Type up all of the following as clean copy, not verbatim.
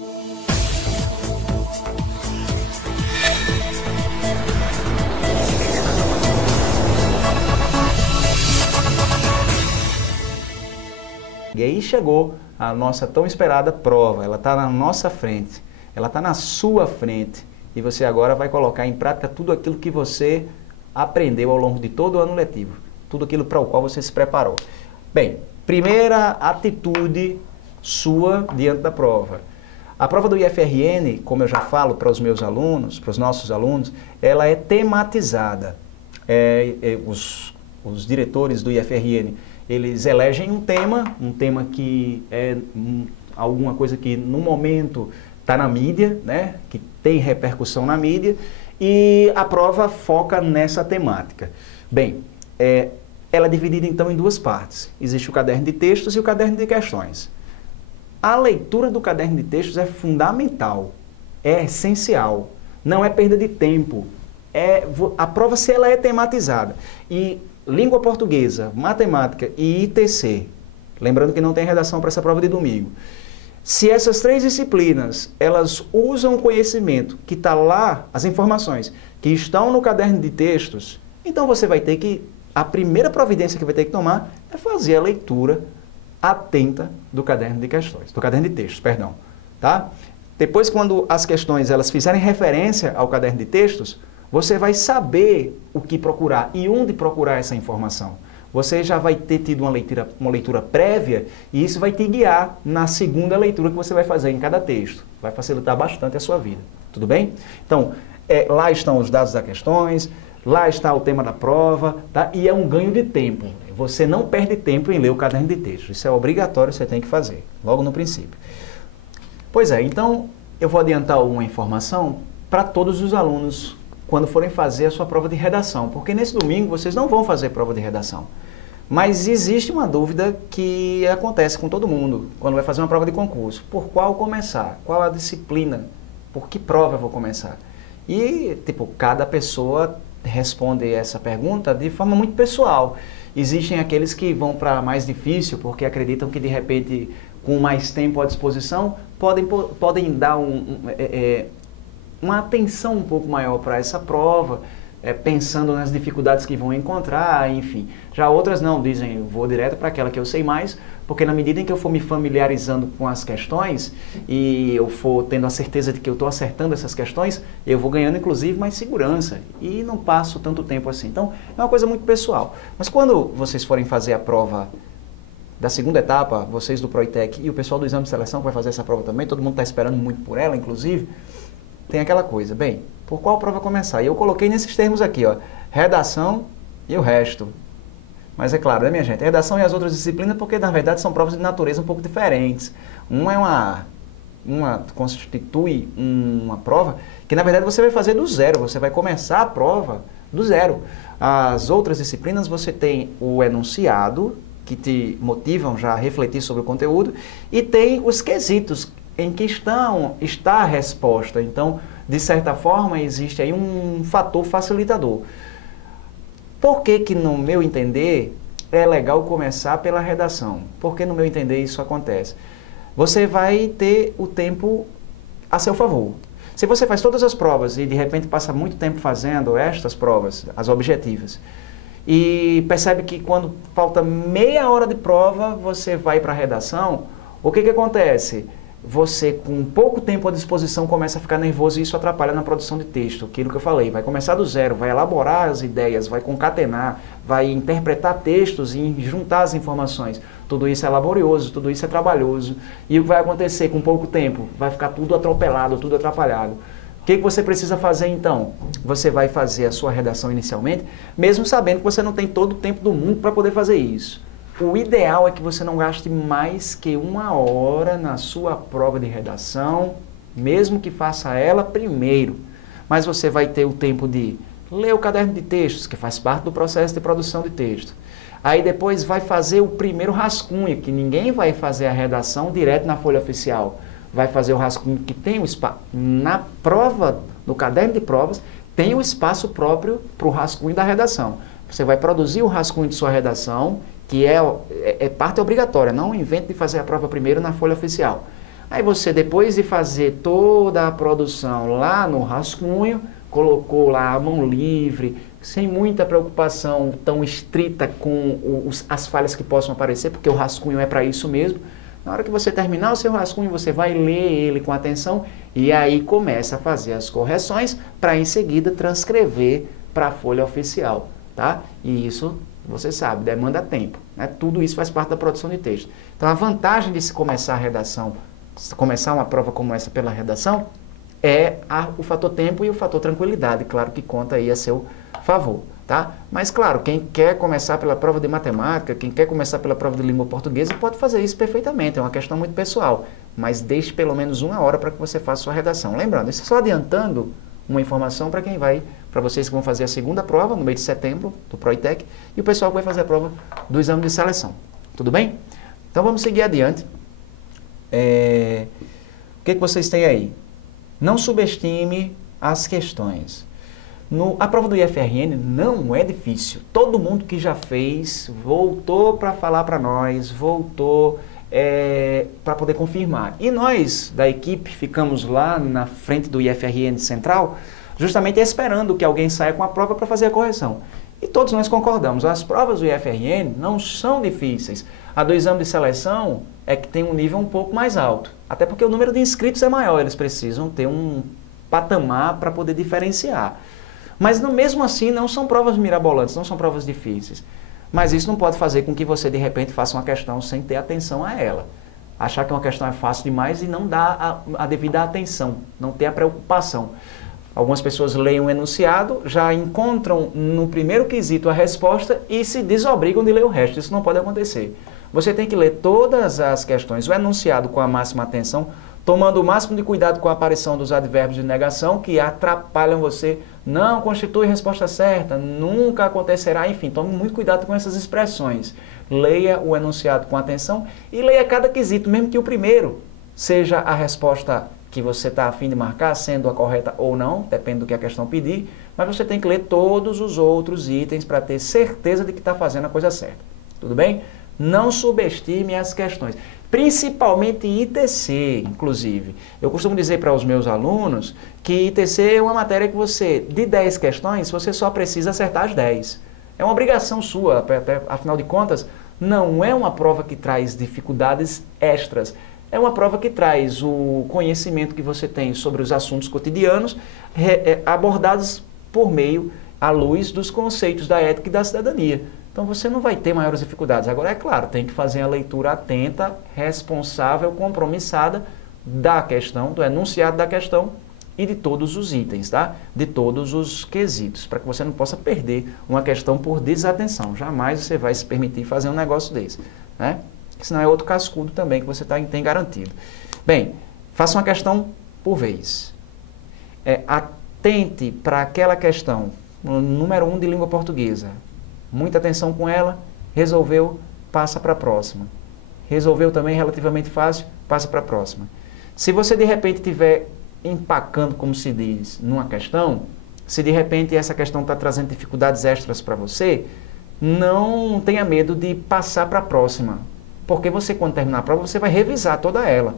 E aí chegou a nossa tão esperada prova, ela está na nossa frente, ela está na sua frente e você agora vai colocar em prática tudo aquilo que você aprendeu ao longo de todo o ano letivo, tudo aquilo para o qual você se preparou. Bem, primeira atitude sua diante da prova. A prova do IFRN, como eu já falo para os meus alunos, para os nossos alunos, ela é tematizada. Os diretores do IFRN, eles elegem um tema que é alguma coisa que no momento está na mídia, né, que tem repercussão na mídia, e a prova foca nessa temática. Bem, ela é dividida então em duas partes. Existe o caderno de textos e o caderno de questões. A leitura do caderno de textos é fundamental, é essencial, não é perda de tempo. A prova, se ela é tematizada, e língua portuguesa, matemática e ITC, lembrando que não tem redação para essa prova de domingo, se essas três disciplinas, elas usam o conhecimento que está lá, as informações que estão no caderno de textos, então você vai ter que, a primeira providência que vai ter que tomar é fazer a leitura atenta do caderno de questões, do caderno de textos, perdão, tá? Depois, quando as questões elas fizerem referência ao caderno de textos, você vai saber o que procurar e onde procurar essa informação. Você já vai ter tido uma leitura prévia e isso vai te guiar na segunda leitura que você vai fazer em cada texto. Vai facilitar bastante a sua vida, tudo bem? Então, lá estão os dados das questões, lá está o tema da prova, tá? E é um ganho de tempo. Você não perde tempo em ler o caderno de texto. Isso é obrigatório, você tem que fazer, logo no princípio. Pois é, então eu vou adiantar uma informação para todos os alunos quando forem fazer a sua prova de redação, porque nesse domingo vocês não vão fazer prova de redação. Mas existe uma dúvida que acontece com todo mundo quando vai fazer uma prova de concurso. Por qual começar? Qual a disciplina? Por que prova eu vou começar? E, cada pessoa responde essa pergunta de forma muito pessoal. Existem aqueles que vão para mais difícil porque acreditam que, de repente, com mais tempo à disposição, podem dar uma atenção um pouco maior para essa prova, pensando nas dificuldades que vão encontrar, enfim. Já outras não, dizem, eu vou direto para aquela que eu sei mais, porque na medida em que eu for me familiarizando com as questões e eu for tendo a certeza de que eu estou acertando essas questões, eu vou ganhando, inclusive, mais segurança e não passo tanto tempo assim. Então, é uma coisa muito pessoal. Mas quando vocês forem fazer a prova da segunda etapa, vocês do Proitec e o pessoal do exame de seleção que vai fazer essa prova também, todo mundo está esperando muito por ela, inclusive, tem aquela coisa, bem, por qual prova começar? E eu coloquei nesses termos aqui, ó, redação e o resto. Mas é claro, né, minha gente? Redação e as outras disciplinas, porque na verdade são provas de natureza um pouco diferentes. Uma constitui uma prova que na verdade você vai fazer do zero, você vai começar a prova do zero. As outras disciplinas você tem o enunciado, que te motivam já a refletir sobre o conteúdo, e tem os quesitos em que está a resposta. Então, de certa forma, existe aí um fator facilitador. Por que, no meu entender, é legal começar pela redação? Porque, no meu entender, isso acontece? Você vai ter o tempo a seu favor. Se você faz todas as provas e, de repente, passa muito tempo fazendo estas provas, as objetivas, e percebe que quando falta meia hora de prova, você vai para a redação, o que acontece? Você, com pouco tempo à disposição, começa a ficar nervoso e isso atrapalha na produção de texto. Aquilo que eu falei, vai começar do zero, vai elaborar as ideias, vai concatenar, vai interpretar textos e juntar as informações. Tudo isso é laborioso, tudo isso é trabalhoso. E o que vai acontecer com pouco tempo? Vai ficar tudo atropelado, tudo atrapalhado. O que você precisa fazer então? Você vai fazer a sua redação inicialmente, mesmo sabendo que você não tem todo o tempo do mundo para poder fazer isso. O ideal é que você não gaste mais que 1 hora na sua prova de redação, mesmo que faça ela primeiro. Mas você vai ter o tempo de ler o caderno de textos, que faz parte do processo de produção de texto. Aí depois vai fazer o primeiro rascunho, que ninguém vai fazer a redação direto na folha oficial. Vai fazer o rascunho que tem o espaço. Na prova, no caderno de provas, tem o espaço próprio para o rascunho da redação. Você vai produzir o rascunho de sua redação, que é parte obrigatória, não invente de fazer a prova primeiro na folha oficial. Aí você, depois de fazer toda a produção lá no rascunho, colocou lá a mão livre, sem muita preocupação tão estrita com as falhas que possam aparecer, porque o rascunho é para isso mesmo. Na hora que você terminar o seu rascunho, você vai ler ele com atenção e aí começa a fazer as correções para em seguida transcrever para a folha oficial, tá? E isso, você sabe, demanda tempo, né? Tudo isso faz parte da produção de texto. Então, a vantagem de se começar a redação, começar uma prova como essa pela redação, é o fator tempo e o fator tranquilidade, claro que conta aí a seu favor, tá? Mas claro, quem quer começar pela prova de matemática, quem quer começar pela prova de língua portuguesa, pode fazer isso perfeitamente, é uma questão muito pessoal, mas deixe pelo menos 1 hora para que você faça sua redação. Lembrando, isso é só adiantando uma informação para para vocês que vão fazer a segunda prova no mês de setembro, do Proitec, e o pessoal que vai fazer a prova do exame de seleção, tudo bem? Então vamos seguir adiante. O que vocês têm aí? Não subestime as questões. A prova do IFRN não é difícil. Todo mundo que já fez voltou para falar para nós, voltou para poder confirmar. E nós, da equipe, ficamos lá na frente do IFRN Central, justamente esperando que alguém saia com a prova para fazer a correção. E todos nós concordamos, as provas do IFRN não são difíceis. A do exame de seleção é que tem um nível um pouco mais alto. Até porque o número de inscritos é maior, eles precisam ter um patamar para poder diferenciar. Mas mesmo assim não são provas mirabolantes, não são provas difíceis. Mas isso não pode fazer com que você de repente faça uma questão sem ter atenção a ela. Achar que uma questão é fácil demais e não dar a devida atenção, não ter a preocupação. Algumas pessoas leem um enunciado, já encontram no primeiro quesito a resposta e se desobrigam de ler o resto. Isso não pode acontecer. Você tem que ler todas as questões, o enunciado com a máxima atenção, tomando o máximo de cuidado com a aparição dos advérbios de negação que atrapalham você. Não constitui resposta certa, nunca acontecerá, enfim, tome muito cuidado com essas expressões. Leia o enunciado com atenção e leia cada quesito, mesmo que o primeiro seja a resposta que você está a fim de marcar, sendo a correta ou não, depende do que a questão pedir, mas você tem que ler todos os outros itens para ter certeza de que está fazendo a coisa certa. Tudo bem? Não subestime as questões, principalmente ITC, inclusive. Eu costumo dizer para os meus alunos que ITC é uma matéria que você, de 10 questões, você só precisa acertar as 10. É uma obrigação sua, até, afinal de contas, não é uma prova que traz dificuldades extras. É uma prova que traz o conhecimento que você tem sobre os assuntos cotidianos abordados por meio, à luz dos conceitos da ética e da cidadania. Então você não vai ter maiores dificuldades. Agora, é claro, tem que fazer a leitura atenta, responsável, compromissada da questão, do enunciado da questão e de todos os itens, tá? De todos os quesitos, para que você não possa perder uma questão por desatenção. Jamais você vai se permitir fazer um negócio desse, né? Senão é outro cascudo também que você tem garantido. Bem, faça uma questão por vez. Atente para aquela questão, número 1 de língua portuguesa. Muita atenção com ela, resolveu, passa para a próxima. Resolveu também relativamente fácil, passa para a próxima. Se você de repente estiver empacando, como se diz, numa questão, se de repente essa questão está trazendo dificuldades extras para você, não tenha medo de passar para a próxima. Porque você, quando terminar a prova, você vai revisar toda ela.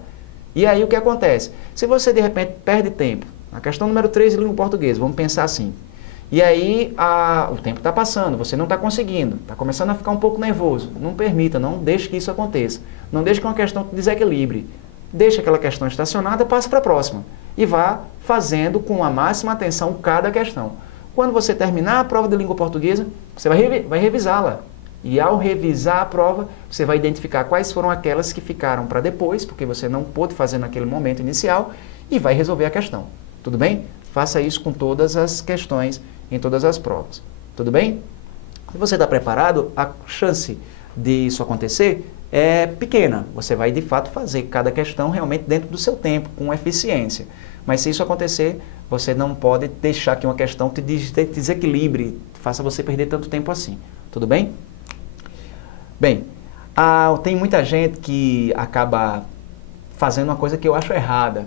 E aí o que acontece? Se você de repente perde tempo, a questão número 3 de língua portuguesa, vamos pensar assim. E aí o tempo está passando, você não está conseguindo, está começando a ficar um pouco nervoso. Não permita, não deixe que isso aconteça. Não deixe que uma questão te desequilibre. Deixe aquela questão estacionada, passe para a próxima. E vá fazendo com a máxima atenção cada questão. Quando você terminar a prova de língua portuguesa, você vai revisá-la. E ao revisar a prova, você vai identificar quais foram aquelas que ficaram para depois, porque você não pôde fazer naquele momento inicial, e vai resolver a questão. Tudo bem? Faça isso com todas as questões, em todas as provas. Tudo bem? Se você está preparado, a chance de isso acontecer é pequena. Você vai, de fato, fazer cada questão realmente dentro do seu tempo, com eficiência. Mas se isso acontecer, você não pode deixar que uma questão te desequilibre, faça você perder tanto tempo assim. Tudo bem? Bem, tem muita gente que acaba fazendo uma coisa que eu acho errada.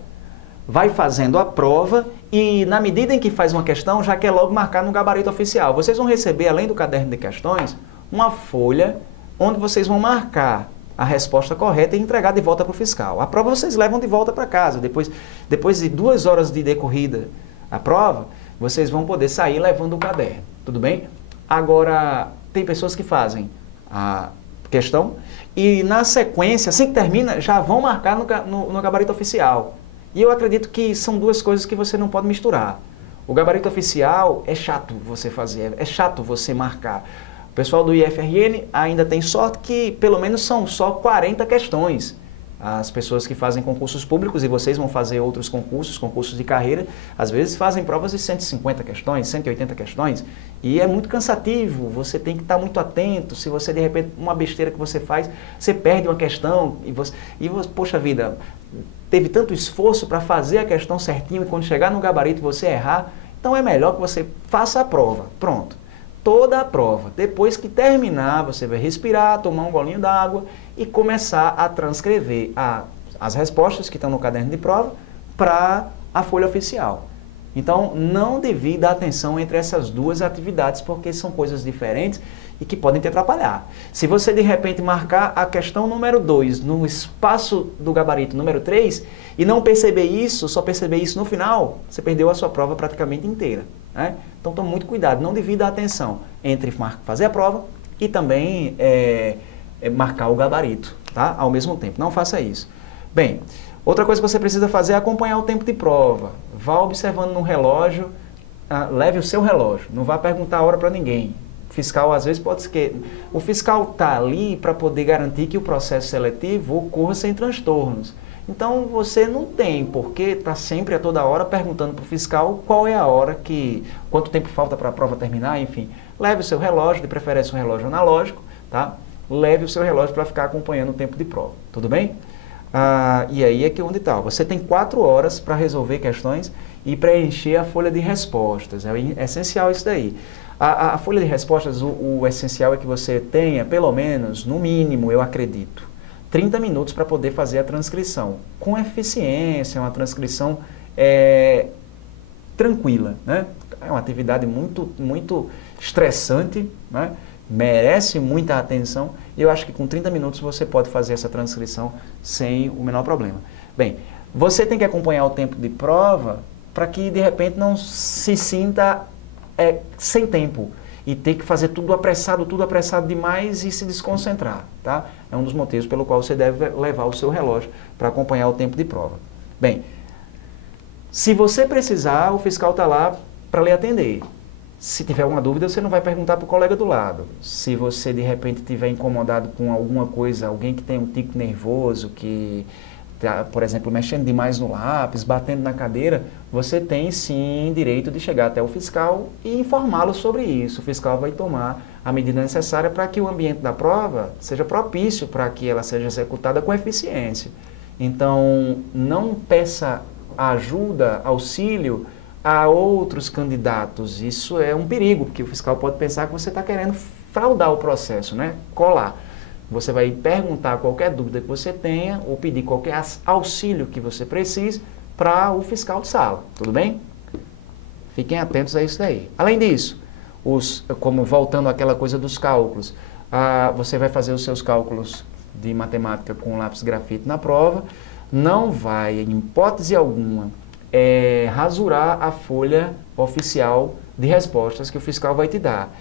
Vai fazendo a prova e, na medida em que faz uma questão, já quer logo marcar no gabarito oficial. Vocês vão receber, além do caderno de questões, uma folha onde vocês vão marcar a resposta correta e entregar de volta para o fiscal. A prova vocês levam de volta para casa. Depois de 2 horas de decorrida a prova, vocês vão poder sair levando o caderno. Tudo bem? Agora, tem pessoas que fazem a questão e na sequência, assim que termina, já vão marcar no gabarito oficial. E eu acredito que são 2 coisas que você não pode misturar. O gabarito oficial é chato você fazer, é chato você marcar. O pessoal do IFRN ainda tem sorte que pelo menos são só 40 questões. As pessoas que fazem concursos públicos, e vocês vão fazer outros concursos de carreira, às vezes fazem provas de 150 questões, 180 questões, e é muito cansativo, você tem que estar muito atento. Se você, de repente, uma besteira que você faz, você perde uma questão, poxa vida, teve tanto esforço para fazer a questão certinho, e quando chegar no gabarito você errar, então é melhor que você faça a prova, pronto. Toda a prova. Depois que terminar, você vai respirar, tomar um golinho d'água e começar a transcrever as respostas que estão no caderno de prova para a folha oficial. Então, não divida a atenção entre essas 2 atividades, porque são coisas diferentes e que podem te atrapalhar. Se você, de repente, marcar a questão número 2 no espaço do gabarito número 3 e não perceber isso, só perceber isso no final, você perdeu a sua prova praticamente inteira, né? Então, tome muito cuidado, não divida a atenção entre fazer a prova e também marcar o gabarito, tá? Ao mesmo tempo. Não faça isso. Bem, outra coisa que você precisa fazer é acompanhar o tempo de prova. Vá observando no relógio, leve o seu relógio, não vá perguntar a hora para ninguém. O fiscal, às vezes, pode esquecer. O fiscal está ali para poder garantir que o processo seletivo ocorra sem transtornos. Então, você não tem por que estar sempre a toda hora perguntando para o fiscal qual é a hora quanto tempo falta para a prova terminar, enfim. Leve o seu relógio, de preferência um relógio analógico, tá? Leve o seu relógio para ficar acompanhando o tempo de prova, tudo bem? E aí é que onde está. Você tem 4 horas para resolver questões e preencher a folha de respostas. É essencial isso daí. A folha de respostas, o essencial é que você tenha, pelo menos, no mínimo, eu acredito, 30 minutos para poder fazer a transcrição. Com eficiência, uma transcrição tranquila, né? É uma atividade muito estressante, né? Merece muita atenção, e eu acho que com 30 minutos você pode fazer essa transcrição sem o menor problema. Bem, você tem que acompanhar o tempo de prova para que de repente não se sinta sem tempo e ter que fazer tudo apressado demais e se desconcentrar, tá? É um dos motivos pelo qual você deve levar o seu relógio para acompanhar o tempo de prova. Bem, se você precisar, o fiscal está lá para lhe atender. Se tiver alguma dúvida, você não vai perguntar para o colega do lado. Se você, de repente, estiver incomodado com alguma coisa, alguém que tem um tico nervoso, que está, por exemplo, mexendo demais no lápis, batendo na cadeira, você tem, sim, direito de chegar até o fiscal e informá-lo sobre isso. O fiscal vai tomar a medida necessária para que o ambiente da prova seja propício para que ela seja executada com eficiência. Então, não peça ajuda, auxílio a outros candidatos. Isso é um perigo, porque o fiscal pode pensar que você está querendo fraudar o processo, né? Colar. Você vai perguntar qualquer dúvida que você tenha ou pedir qualquer auxílio que você precise para o fiscal de sala, tudo bem? Fiquem atentos a isso daí. Além disso, como voltando àquela coisa dos cálculos, você vai fazer os seus cálculos de matemática com lápis grafite na prova, não vai, em hipótese alguma, rasurar a folha oficial de respostas que o fiscal vai te dar.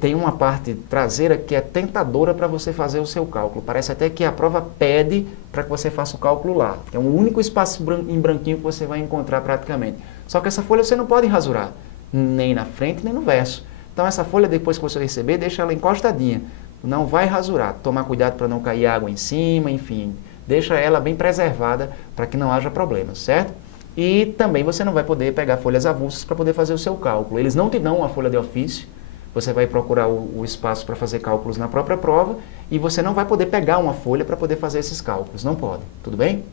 Tem uma parte traseira que é tentadora para você fazer o seu cálculo. Parece até que a prova pede para que você faça o cálculo lá. É o único espaço em branquinho que você vai encontrar praticamente. Só que essa folha você não pode rasurar, nem na frente nem no verso. Então essa folha, depois que você receber, deixa ela encostadinha. Não vai rasurar. Tomar cuidado para não cair água em cima, enfim. Deixa ela bem preservada para que não haja problemas, certo? E também você não vai poder pegar folhas avulsas para poder fazer o seu cálculo. Eles não te dão uma folha de ofício, você vai procurar o espaço para fazer cálculos na própria prova e você não vai poder pegar uma folha para poder fazer esses cálculos, não pode, tudo bem?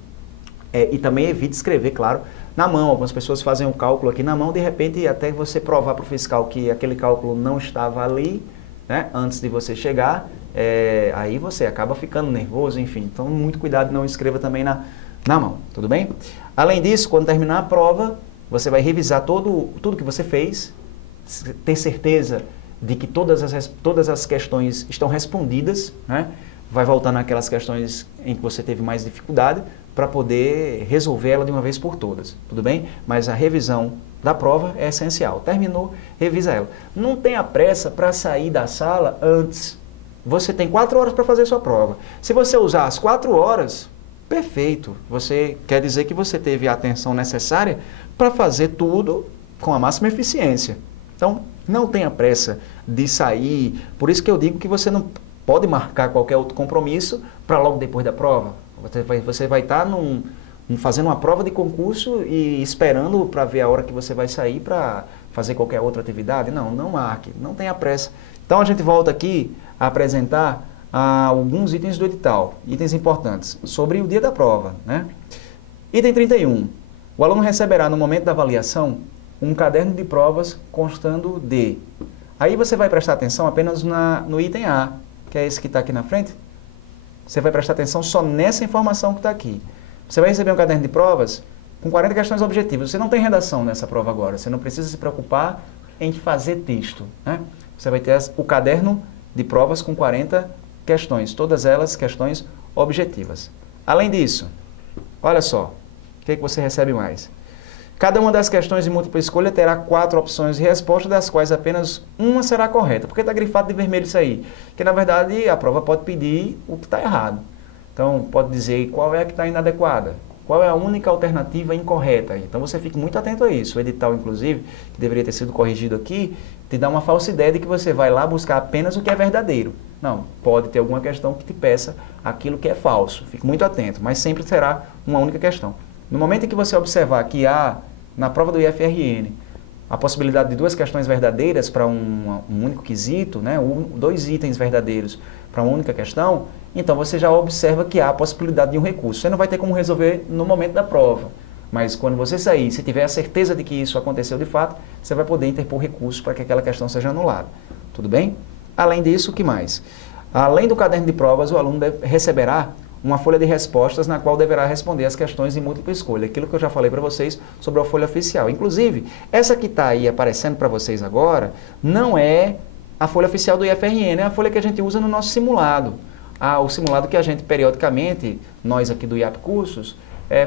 E também evite escrever, claro, na mão. Algumas pessoas fazem um cálculo aqui na mão, de repente até você provar para o fiscal que aquele cálculo não estava ali, né, antes de você chegar, aí você acaba ficando nervoso, enfim. Então, muito cuidado, não escreva também na mão, tudo bem? Além disso, quando terminar a prova, você vai revisar tudo que você fez, ter certeza de que todas as questões estão respondidas, né? vai voltar naquelas questões em que você teve mais dificuldade para poder resolver ela de uma vez por todas, tudo bem? Mas a revisão da prova é essencial. Terminou, revisa ela. Não tenha pressa para sair da sala antes. Você tem 4 horas para fazer sua prova. Se você usar as 4 horas, perfeito. Você quer dizer que você teve a atenção necessária para fazer tudo com a máxima eficiência. Então, não tenha pressa de sair. Por isso que eu digo que você não pode marcar qualquer outro compromisso para logo depois da prova. Você vai estar fazendo uma prova de concurso e esperando para ver a hora que você vai sair para fazer qualquer outra atividade. Não, não marque, não tenha pressa. Então a gente volta aqui a apresentar alguns itens do edital, itens importantes, sobre o dia da prova, né? Item 31. O aluno receberá no momento da avaliação um caderno de provas constando de... Aí você vai prestar atenção apenas no item A, que é esse que está aqui na frente. Você vai prestar atenção só nessa informação que está aqui. Você vai receber um caderno de provas com 40 questões objetivas. Você não tem redação nessa prova agora. Você não precisa se preocupar em fazer texto, né? Você vai ter o caderno de provas com 40 questões. Todas elas questões objetivas. Além disso, olha só. O que você recebe mais? Cada uma das questões de múltipla escolha terá 4 opções de resposta, das quais apenas uma será correta. Por que está grifado de vermelho isso aí? Porque, na verdade, a prova pode pedir o que está errado. Então, pode dizer qual é a que está inadequada, qual é a única alternativa incorreta. Então, você fique muito atento a isso. O edital, inclusive, que deveria ter sido corrigido aqui, te dá uma falsa ideia de que você vai lá buscar apenas o que é verdadeiro. Não, pode ter alguma questão que te peça aquilo que é falso. Fique muito atento, mas sempre será uma única questão. No momento em que você observar que há, na prova do IFRN, a possibilidade de 2 questões verdadeiras para um único quesito, né, 2 itens verdadeiros para uma única questão, então você já observa que há a possibilidade de um recurso. Você não vai ter como resolver no momento da prova, mas quando você sair, se tiver a certeza de que isso aconteceu de fato, você vai poder interpor recurso para que aquela questão seja anulada. Tudo bem? Além disso, o que mais? Além do caderno de provas, o aluno receberá uma folha de respostas na qual deverá responder as questões de múltipla escolha. Aquilo que eu já falei para vocês sobre a folha oficial. Inclusive, essa que está aí aparecendo para vocês agora, não é a folha oficial do IFRN, é a folha que a gente usa no nosso simulado. O simulado que a gente, periodicamente, nós aqui do IAP Cursos,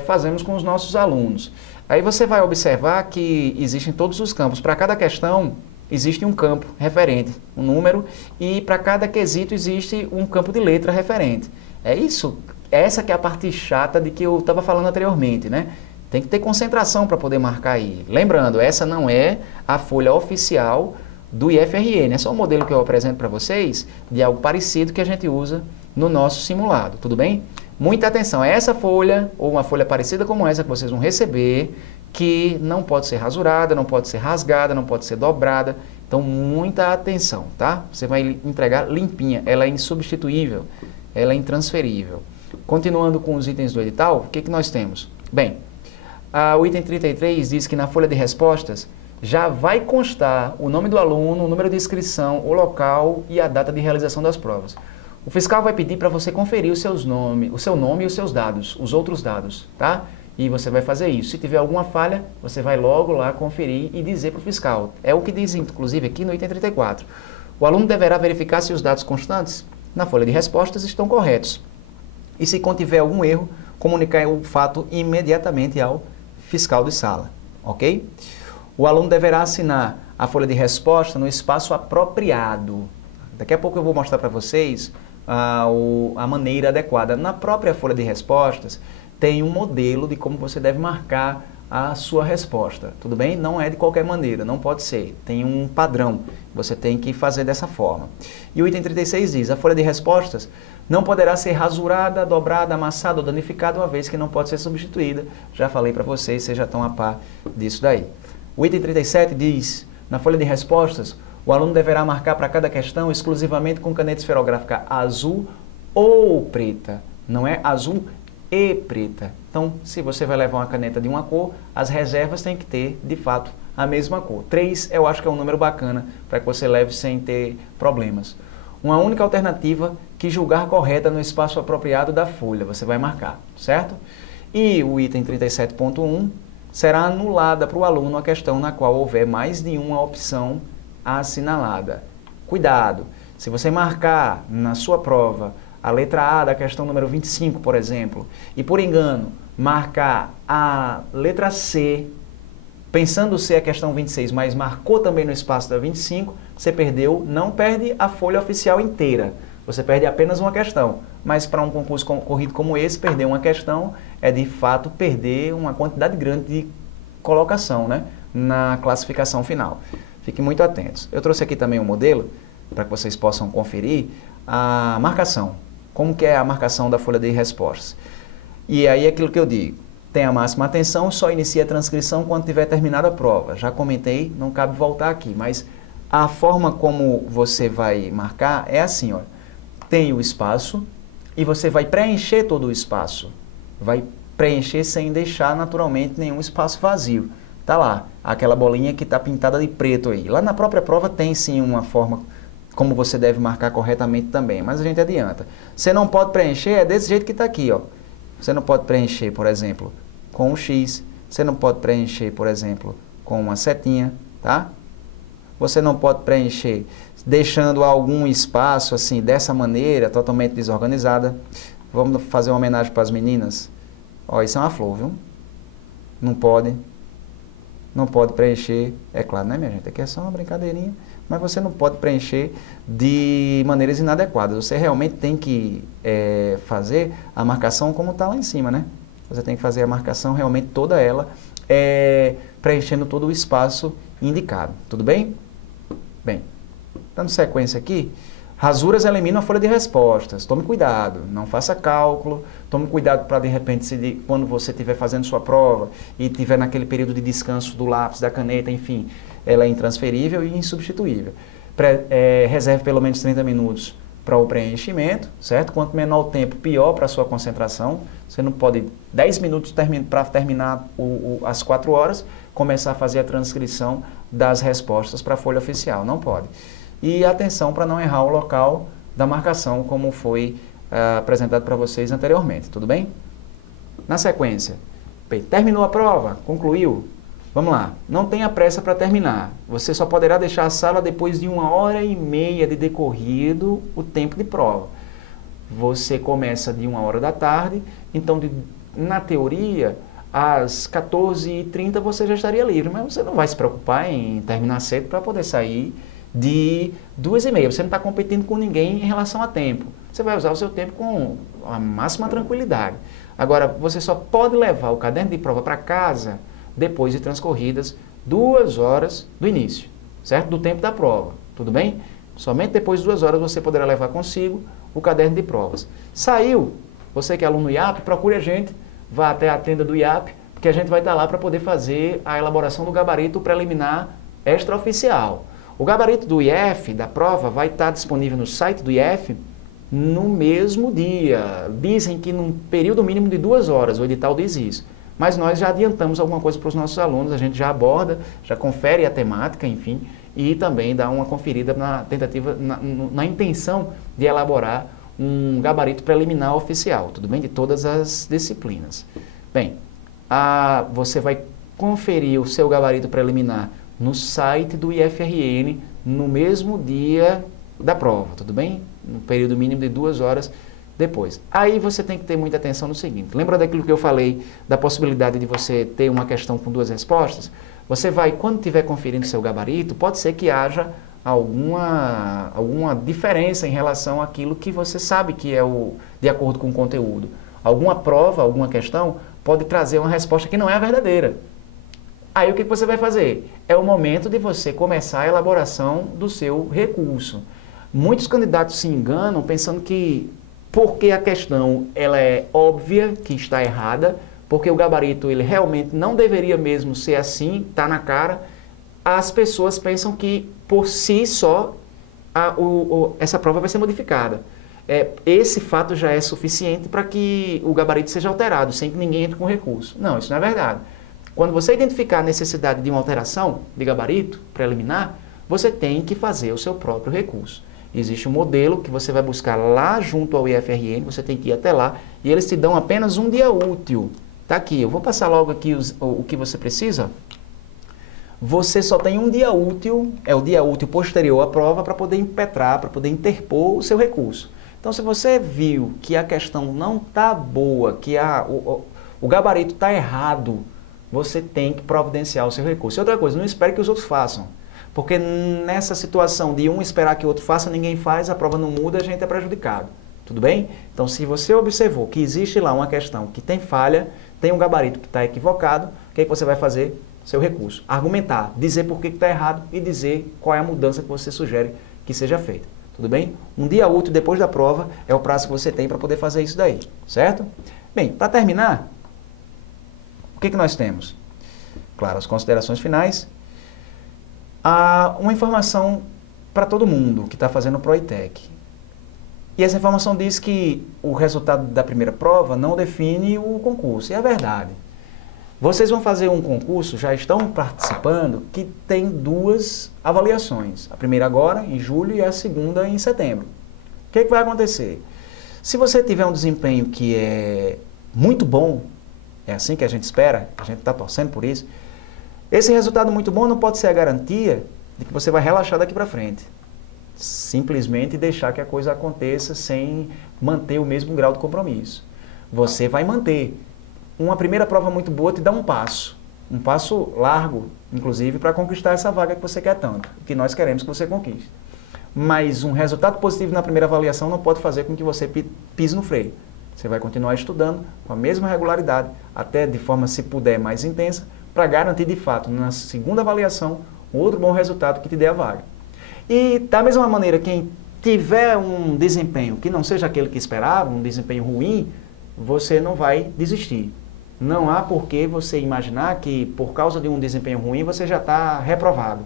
fazemos com os nossos alunos. Aí você vai observar que existem todos os campos. Para cada questão, existe um campo referente, um número, e para cada quesito existe um campo de letra referente. É isso, essa que é a parte chata de que eu estava falando anteriormente, né? Tem que ter concentração para poder marcar aí. Lembrando, essa não é a folha oficial do IFRN, é só um modelo que eu apresento para vocês de algo parecido que a gente usa no nosso simulado, tudo bem? Muita atenção, é essa folha, ou uma folha parecida como essa que vocês vão receber, que não pode ser rasurada, não pode ser rasgada, não pode ser dobrada, então muita atenção, tá? Você vai entregar limpinha, ela é insubstituível. Ela é intransferível. Continuando com os itens do edital, o que nós temos? Bem, o item 33 diz que na folha de respostas já vai constar o nome do aluno, o número de inscrição, o local e a data de realização das provas. O fiscal vai pedir para você conferir o seu nome e os seus dados, os outros dados, tá? E você vai fazer isso. Se tiver alguma falha, você vai logo lá conferir e dizer para o fiscal. É o que diz, inclusive, aqui no item 34. O aluno deverá verificar se os dados constantes na folha de respostas estão corretos. E se contiver algum erro, comunicar o fato imediatamente ao fiscal de sala, ok? O aluno deverá assinar a folha de resposta no espaço apropriado. Daqui a pouco eu vou mostrar para vocês a maneira adequada. Na própria folha de respostas tem um modelo de como você deve marcar a sua resposta, tudo bem? Não é de qualquer maneira, não pode ser. Tem um padrão, você tem que fazer dessa forma. E o item 36 diz, a folha de respostas não poderá ser rasurada, dobrada, amassada ou danificada, uma vez que não pode ser substituída. Já falei para vocês, vocês já estão a par disso daí. O item 37 diz, na folha de respostas, o aluno deverá marcar para cada questão exclusivamente com caneta esferográfica azul ou preta. Não é azul e preta. Então, se você vai levar uma caneta de uma cor, as reservas têm que ter, de fato, a mesma cor. 3, eu acho que é um número bacana para que você leve sem ter problemas. Uma única alternativa que julgar correta no espaço apropriado da folha, você vai marcar, certo? E o item 37.1 será anulada para o aluno a questão na qual houver mais de uma opção assinalada. Cuidado! Se você marcar na sua prova a letra A da questão número 25, por exemplo, e por engano marcar a letra C, pensando ser a questão 26, mas marcou também no espaço da 25, você perdeu, não perde a folha oficial inteira, você perde apenas uma questão. Mas para um concurso concorrido como esse, perder uma questão é de fato perder uma quantidade grande de colocação, né, na classificação final. Fiquem muito atentos. Eu trouxe aqui também um modelo, para que vocês possam conferir, a marcação. Como que é a marcação da folha de respostas. E aí aquilo que eu digo, tenha a máxima atenção, só inicia a transcrição quando tiver terminado a prova. Já comentei, não cabe voltar aqui, mas a forma como você vai marcar é assim, ó. Tem o espaço e você vai preencher todo o espaço. Vai preencher sem deixar naturalmente nenhum espaço vazio. Tá lá, aquela bolinha que está pintada de preto aí. Lá na própria prova tem sim uma forma como você deve marcar corretamente também, mas a gente adianta. Você não pode preencher, é desse jeito que está aqui, ó. Você não pode preencher, por exemplo, com um X. Você não pode preencher, por exemplo, com uma setinha, tá? Você não pode preencher deixando algum espaço assim, dessa maneira, totalmente desorganizada. Vamos fazer uma homenagem para as meninas. Ó, isso é uma flor, viu? Não pode preencher, é claro, né, minha gente? Aqui é só uma brincadeirinha, mas você não pode preencher de maneiras inadequadas. Você realmente tem que fazer a marcação como está lá em cima, né? Você tem que fazer a marcação realmente toda ela, preenchendo todo o espaço indicado. Tudo bem? Bem, dando sequência aqui, rasuras eliminam a folha de respostas. Tome cuidado, não faça cálculo. Tome cuidado para, de repente, quando você estiver fazendo sua prova e estiver naquele período de descanso do lápis, da caneta, enfim, ela é intransferível e insubstituível. Reserve pelo menos 30 minutos para o preenchimento, certo? Quanto menor o tempo, pior para a sua concentração. Você não pode, 10 minutos para terminar as 4 horas, começar a fazer a transcrição das respostas para a folha oficial. Não pode. E atenção para não errar o local da marcação, como foi apresentado para vocês anteriormente, tudo bem? Na sequência, bem, terminou a prova? Concluiu? Vamos lá, não tenha pressa para terminar. Você só poderá deixar a sala depois de 1h30 de decorrido o tempo de prova. Você começa de 1h da tarde, então na teoria, às 14h30 você já estaria livre, mas você não vai se preocupar em terminar cedo para poder sair de 2h30. Você não está competindo com ninguém em relação a tempo. Você vai usar o seu tempo com a máxima tranquilidade. Agora, você só pode levar o caderno de prova para casa depois de transcorridas 2 horas do início, certo? Do tempo da prova, tudo bem? Somente depois de 2 horas você poderá levar consigo o caderno de provas. Saiu, você que é aluno do IAP, procure a gente, vá até a tenda do IAP, porque a gente vai estar lá para poder fazer a elaboração do gabarito preliminar extraoficial. O gabarito do IF, da prova, vai estar disponível no site do IF no mesmo dia. Dizem que num período mínimo de 2 horas, o edital diz isso. Mas nós já adiantamos alguma coisa para os nossos alunos, a gente já aborda, já confere a temática, enfim, e também dá uma conferida na tentativa, na intenção de elaborar um gabarito preliminar oficial, tudo bem? De todas as disciplinas. Bem, você vai conferir o seu gabarito preliminar no site do IFRN no mesmo dia da prova, tudo bem? No período mínimo de 2 horas depois. Aí você tem que ter muita atenção no seguinte, lembra daquilo que eu falei, da possibilidade de você ter uma questão com 2 respostas? Você vai, quando estiver conferindo seu gabarito, pode ser que haja alguma diferença em relação àquilo que você sabe que é de acordo com o conteúdo. Alguma prova, alguma questão, pode trazer uma resposta que não é a verdadeira. Aí o que você vai fazer? É o momento de você começar a elaboração do seu recurso. Muitos candidatos se enganam pensando que porque a questão ela é óbvia que está errada, porque o gabarito ele realmente não deveria mesmo ser assim, está na cara, as pessoas pensam que por si só essa prova vai ser modificada. Esse fato já é suficiente para que o gabarito seja alterado, sem que ninguém entre com recurso. Não, isso não é verdade. Quando você identificar a necessidade de uma alteração de gabarito preliminar, você tem que fazer o seu próprio recurso. Existe um modelo que você vai buscar lá junto ao IFRN, você tem que ir até lá, e eles te dão apenas um dia útil. Tá aqui, eu vou passar logo aqui o que você precisa. Você só tem um dia útil, é o dia útil posterior à prova, para poder impetrar, para poder interpor o seu recurso. Então, se você viu que a questão não está boa, que o gabarito está errado, você tem que providenciar o seu recurso. E outra coisa, não espere que os outros façam. Porque nessa situação de um esperar que o outro faça, ninguém faz, a prova não muda, a gente é prejudicado. Tudo bem? Então, se você observou que existe lá uma questão que tem falha, tem um gabarito que está equivocado, o que é que você vai fazer? Seu recurso. Argumentar, dizer por que está errado e dizer qual é a mudança que você sugere que seja feita. Tudo bem? Um dia útil depois da prova é o prazo que você tem para poder fazer isso daí. Certo? Bem, para terminar, o que nós temos? Claro, as considerações finais. Uma informação para todo mundo que está fazendo o ProITEC. E essa informação diz que o resultado da primeira prova não define o concurso. E é verdade. Vocês vão fazer um concurso, já estão participando, que tem 2 avaliações. A primeira agora, em julho, e a segunda em setembro. O que vai acontecer? Se você tiver um desempenho que é muito bom, é assim que a gente espera, a gente está torcendo por isso, esse resultado muito bom não pode ser a garantia de que você vai relaxar daqui para frente. Simplesmente deixar que a coisa aconteça sem manter o mesmo grau de compromisso. Você vai manter. Uma primeira prova muito boa te dá um passo largo, inclusive, para conquistar essa vaga que você quer tanto, que nós queremos que você conquiste. Mas um resultado positivo na primeira avaliação não pode fazer com que você pise no freio. Você vai continuar estudando com a mesma regularidade, até de forma, se puder, mais intensa, para garantir de fato, na segunda avaliação, um outro bom resultado que te dê a vaga. E da mesma maneira, quem tiver um desempenho que não seja aquele que esperava, um desempenho ruim, você não vai desistir. Não há por que você imaginar que por causa de um desempenho ruim você já está reprovado.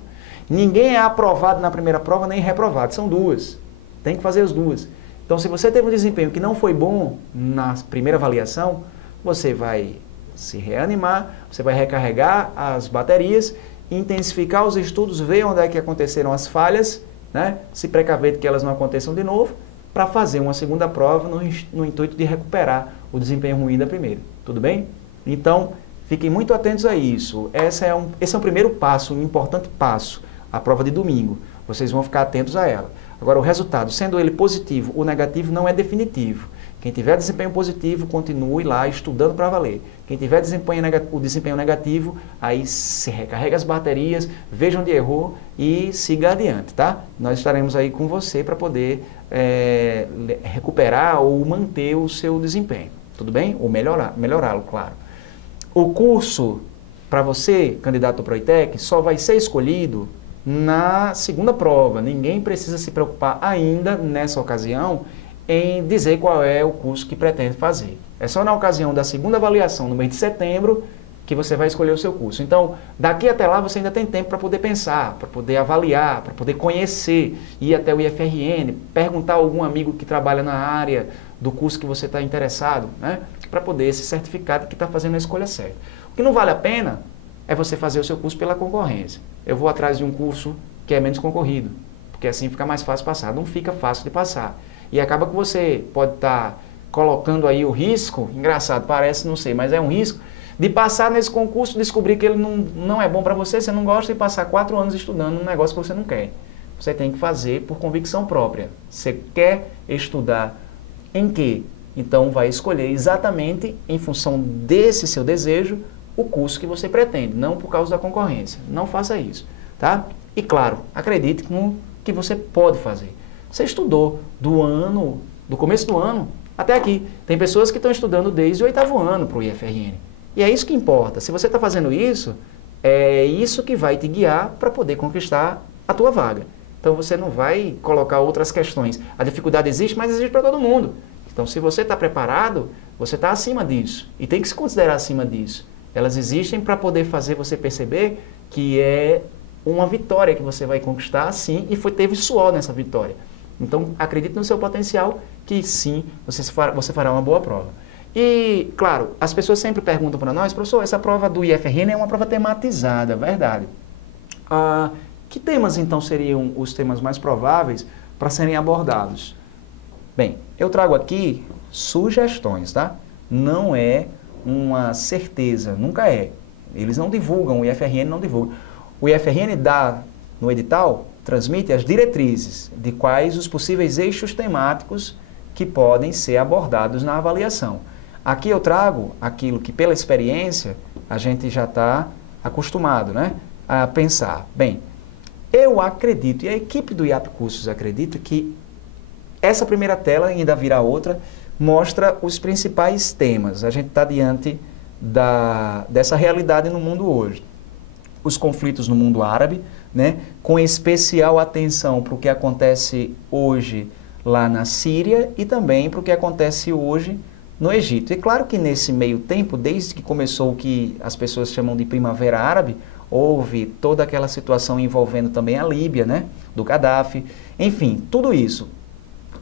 Ninguém é aprovado na primeira prova nem reprovado, são 2. Tem que fazer as 2. Então, se você teve um desempenho que não foi bom na primeira avaliação, você vai se reanimar, você vai recarregar as baterias, intensificar os estudos, ver onde é que aconteceram as falhas, né? Se precaver de que elas não aconteçam de novo, para fazer uma segunda prova no intuito de recuperar o desempenho ruim da primeira. Tudo bem? Então, fiquem muito atentos a isso. Esse é o primeiro passo, um importante passo, a prova de domingo. Vocês vão ficar atentos a ela. Agora, o resultado, sendo ele positivo ou negativo, não é definitivo. Quem tiver desempenho positivo, continue lá estudando para valer. Quem tiver o desempenho negativo, aí se recarrega as baterias, veja onde errou e siga adiante, tá? Nós estaremos aí com você para poder recuperar ou manter o seu desempenho, tudo bem? Ou melhorá-lo, claro. O curso, para você, candidato ao ProITEC, só vai ser escolhido na segunda prova. Ninguém precisa se preocupar ainda, nessa ocasião, em dizer qual é o curso que pretende fazer. É só na ocasião da segunda avaliação, no mês de setembro, que você vai escolher o seu curso. Então, daqui até lá você ainda tem tempo para poder pensar, para poder avaliar, para poder conhecer, ir até o IFRN, perguntar a algum amigo que trabalha na área do curso que você está interessado, né? Para poder se certificar de que está fazendo a escolha certa. O que não vale a pena é você fazer o seu curso pela concorrência. Eu vou atrás de um curso que é menos concorrido, porque assim fica mais fácil passar. Não fica fácil de passar. E acaba que você pode estar colocando aí o risco, engraçado, parece, não sei, mas é um risco, de passar nesse concurso, descobrir que ele não é bom para você, você não gosta, e passar 4 anos estudando um negócio que você não quer. Você tem que fazer por convicção própria. Você quer estudar em quê? Então vai escolher exatamente, em função desse seu desejo, o curso que você pretende, não por causa da concorrência. Não faça isso, tá? E claro, acredite no que você pode fazer. Você estudou do começo do ano até aqui. Tem pessoas que estão estudando desde o 8º ano para o IFRN. E é isso que importa. Se você está fazendo isso, é isso que vai te guiar para poder conquistar a tua vaga. Então você não vai colocar outras questões. A dificuldade existe, mas existe para todo mundo. Então se você está preparado, você está acima disso. E tem que se considerar acima disso. Elas existem para poder fazer você perceber que é uma vitória que você vai conquistar, sim, e teve suor nessa vitória. Então, acredite no seu potencial, que sim, você fará uma boa prova. E, claro, as pessoas sempre perguntam para nós, professor, essa prova do IFRN é uma prova tematizada, verdade. Que temas, então, seriam os temas mais prováveis para serem abordados? Bem, eu trago aqui sugestões, tá? Não é uma certeza, nunca é. Eles não divulgam, o IFRN não divulga. O IFRN dá, no edital, transmite as diretrizes de quais os possíveis eixos temáticos que podem ser abordados na avaliação. Aqui eu trago aquilo que, pela experiência, a gente já está acostumado, né, a pensar. Bem, eu acredito, e a equipe do IAP Cursos acredita, que essa primeira tela, ainda virá outra, mostra os principais temas. A gente está diante dessa realidade no mundo hoje. Os conflitos no mundo árabe, né, com especial atenção para o que acontece hoje lá na Síria e também para o que acontece hoje no Egito. E claro que nesse meio tempo, desde que começou o que as pessoas chamam de Primavera Árabe, houve toda aquela situação envolvendo também a Líbia, né, do Gaddafi. Enfim, tudo isso.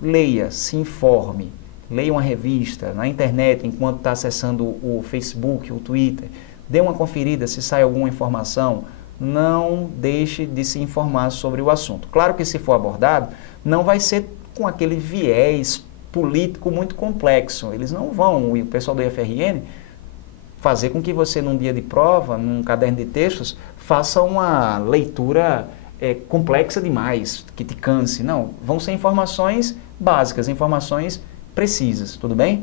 Leia, se informe, leia uma revista na internet enquanto está acessando o Facebook, o Twitter. Dê uma conferida se sai alguma informação. Não deixe de se informar sobre o assunto. Claro que se for abordado, não vai ser com aquele viés político muito complexo. Eles não vão, o pessoal do IFRN, fazer com que você, num dia de prova, num caderno de textos, faça uma leitura complexa demais, que te canse. Não, vão ser informações básicas, informações precisas, tudo bem?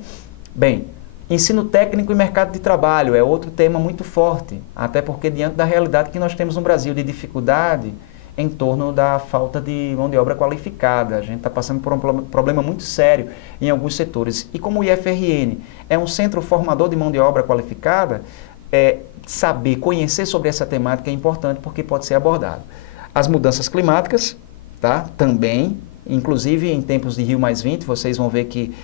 Bem, ensino técnico e mercado de trabalho é outro tema muito forte, até porque diante da realidade que nós temos no Brasil de dificuldade em torno da falta de mão de obra qualificada. A gente está passando por um problema muito sério em alguns setores. E como o IFRN é um centro formador de mão de obra qualificada, saber, conhecer sobre essa temática é importante porque pode ser abordado. As mudanças climáticas, tá? Também, inclusive em tempos de Rio+20, vocês vão ver que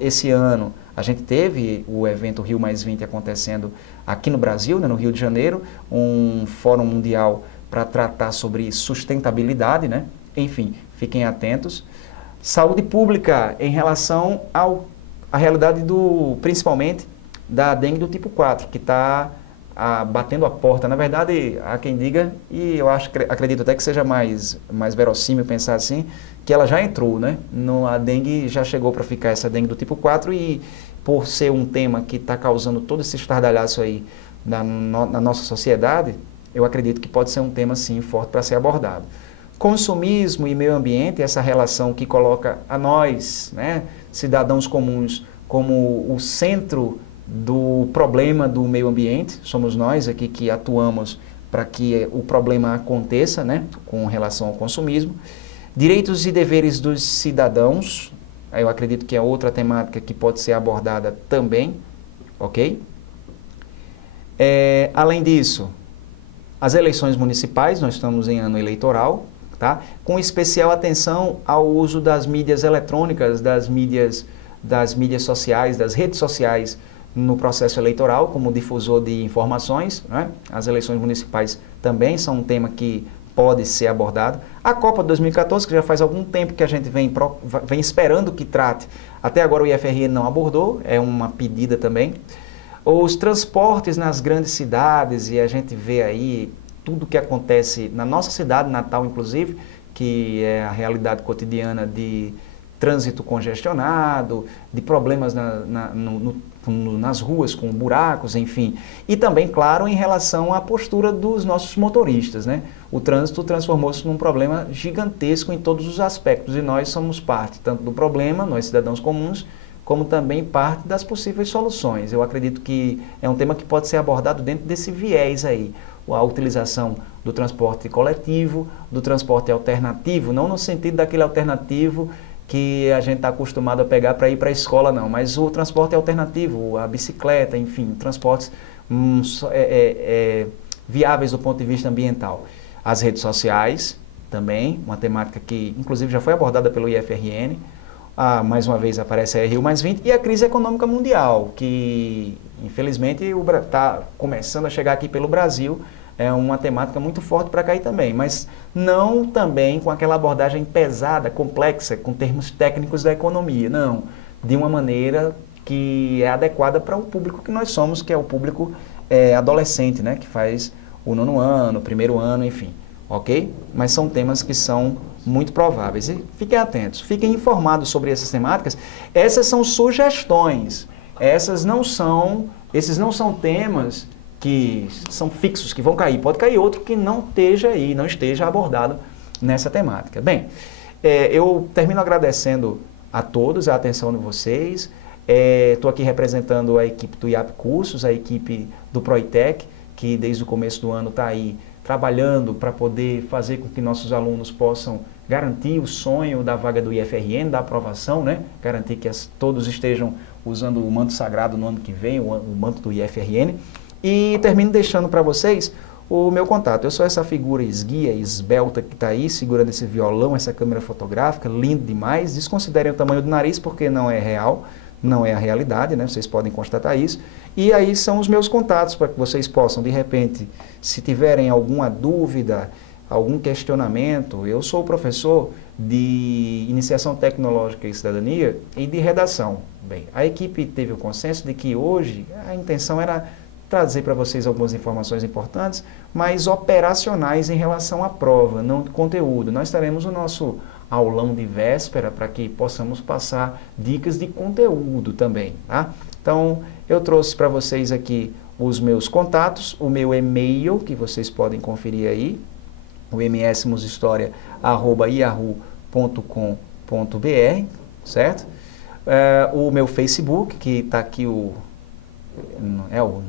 esse ano a gente teve o evento Rio+20 acontecendo aqui no Brasil, né, no Rio de Janeiro, um fórum mundial para tratar sobre sustentabilidade, né? Enfim, fiquem atentos. Saúde pública em relação à realidade principalmente da dengue do tipo 4, que está batendo a porta. Na verdade, há quem diga, e eu acredito até que seja mais verossímil pensar assim, que ela já entrou, né? A dengue já chegou para ficar, essa dengue do tipo 4, e por ser um tema que está causando todo esse estardalhaço aí na nossa sociedade, eu acredito que pode ser um tema, sim, forte para ser abordado. Consumismo e meio ambiente, essa relação que coloca a nós, né, cidadãos comuns, como o centro do problema do meio ambiente. Somos nós aqui que atuamos para que o problema aconteça, né, com relação ao consumismo. Direitos e deveres dos cidadãos, eu acredito que é outra temática que pode ser abordada também, ok? Além disso, as eleições municipais, nós estamos em ano eleitoral, tá? Com especial atenção ao uso das mídias eletrônicas, das mídias sociais, das redes sociais no processo eleitoral, como difusor de informações, né? As eleições municipais também são um tema que pode ser abordado. A Copa de 2014, que já faz algum tempo que a gente vem esperando que trate, até agora o IFRN não abordou, é uma pedida também. Os transportes nas grandes cidades, e a gente vê aí tudo o que acontece na nossa cidade natal, inclusive, que é a realidade cotidiana de trânsito congestionado, de problemas nas ruas com buracos, enfim. E também, claro, em relação à postura dos nossos motoristas, né? O trânsito transformou-se num problema gigantesco em todos os aspectos, e nós somos parte tanto do problema, nós cidadãos comuns, como também parte das possíveis soluções. Eu acredito que é um tema que pode ser abordado dentro desse viés aí, a utilização do transporte coletivo, do transporte alternativo, não no sentido daquele alternativo que a gente está acostumado a pegar para ir para a escola, não, mas o transporte alternativo, a bicicleta, enfim, transportes viáveis do ponto de vista ambiental. As redes sociais, também, uma temática que inclusive já foi abordada pelo IFRN, mais uma vez aparece aí Rio+20, e a crise econômica mundial, que infelizmente está começando a chegar aqui pelo Brasil, é uma temática muito forte para cair também, mas não também com aquela abordagem pesada, complexa, com termos técnicos da economia, não, de uma maneira que é adequada para o público que nós somos, que é o público adolescente, né, que faz o 9º ano, o 1º ano, enfim, ok? Mas são temas que são muito prováveis. E fiquem atentos, fiquem informados sobre essas temáticas. Essas são sugestões, esses não são temas que são fixos, que vão cair. Pode cair outro que não esteja aí, não esteja abordado nessa temática. Bem, eu termino agradecendo a todos, a atenção de vocês. Estou aqui representando a equipe do IAP Cursos, a equipe do Proitec, que desde o começo do ano está aí trabalhando para poder fazer com que nossos alunos possam garantir o sonho da vaga do IFRN, da aprovação, né? Garantir que todos estejam usando o manto sagrado no ano que vem, o manto do IFRN. E termino deixando para vocês o meu contato. Eu sou essa figura esguia, esbelta que está aí, segurando esse violão, essa câmera fotográfica, lindo demais. Desconsiderem o tamanho do nariz, porque não é real, não é a realidade, né? Vocês podem constatar isso. E aí são os meus contatos para que vocês possam, de repente, se tiverem alguma dúvida, algum questionamento. Eu sou professor de Iniciação Tecnológica e Cidadania e de Redação. Bem, a equipe teve o consenso de que hoje a intenção era trazer para vocês algumas informações importantes, mas operacionais em relação à prova, não de conteúdo. Nós teremos o nosso aulão de véspera para que possamos passar dicas de conteúdo também, tá? Então, eu trouxe para vocês aqui os meus contatos, o meu e-mail, que vocês podem conferir aí, o msmushistoria@yahoo.com.br, certo? O meu Facebook, que está aqui o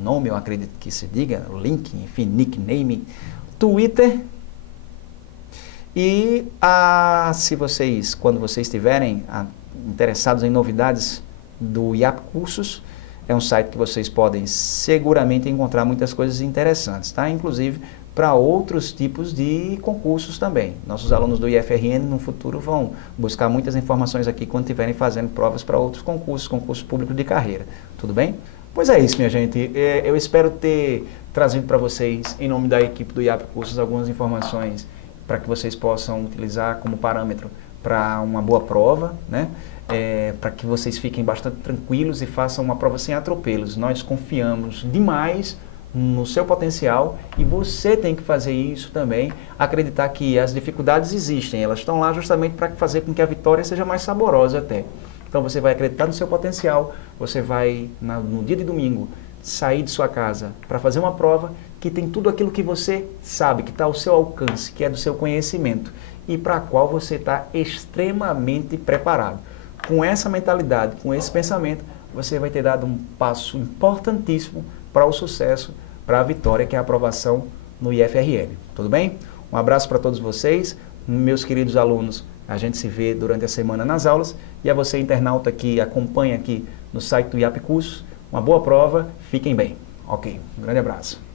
nome, eu acredito que se diga, o link, enfim, nickname, Twitter. E se vocês, quando vocês estiverem interessados em novidades do IAP Cursos, é um site que vocês podem seguramente encontrar muitas coisas interessantes, tá? Inclusive para outros tipos de concursos também. Nossos alunos do IFRN no futuro vão buscar muitas informações aqui quando estiverem fazendo provas para outros concursos públicos de carreira. Tudo bem? Pois é isso, minha gente. Eu espero ter trazido para vocês, em nome da equipe do IAP Cursos, algumas informações para que vocês possam utilizar como parâmetro para uma boa prova, né? Para que vocês fiquem bastante tranquilos e façam uma prova sem atropelos. Nós confiamos demais no seu potencial e você tem que fazer isso também, acreditar que as dificuldades existem, elas estão lá justamente para fazer com que a vitória seja mais saborosa até. Então você vai acreditar no seu potencial, você vai, no dia de domingo, sair de sua casa para fazer uma prova que tem tudo aquilo que você sabe, que está ao seu alcance, que é do seu conhecimento e para a qual você está extremamente preparado. Com essa mentalidade, com esse pensamento, você vai ter dado um passo importantíssimo para o sucesso, para a vitória, que é a aprovação no IFRN. Tudo bem? Um abraço para todos vocês, meus queridos alunos. A gente se vê durante a semana nas aulas. E a você, internauta, que acompanha aqui no site do IAP Cursos, uma boa prova, fiquem bem. Ok, um grande abraço.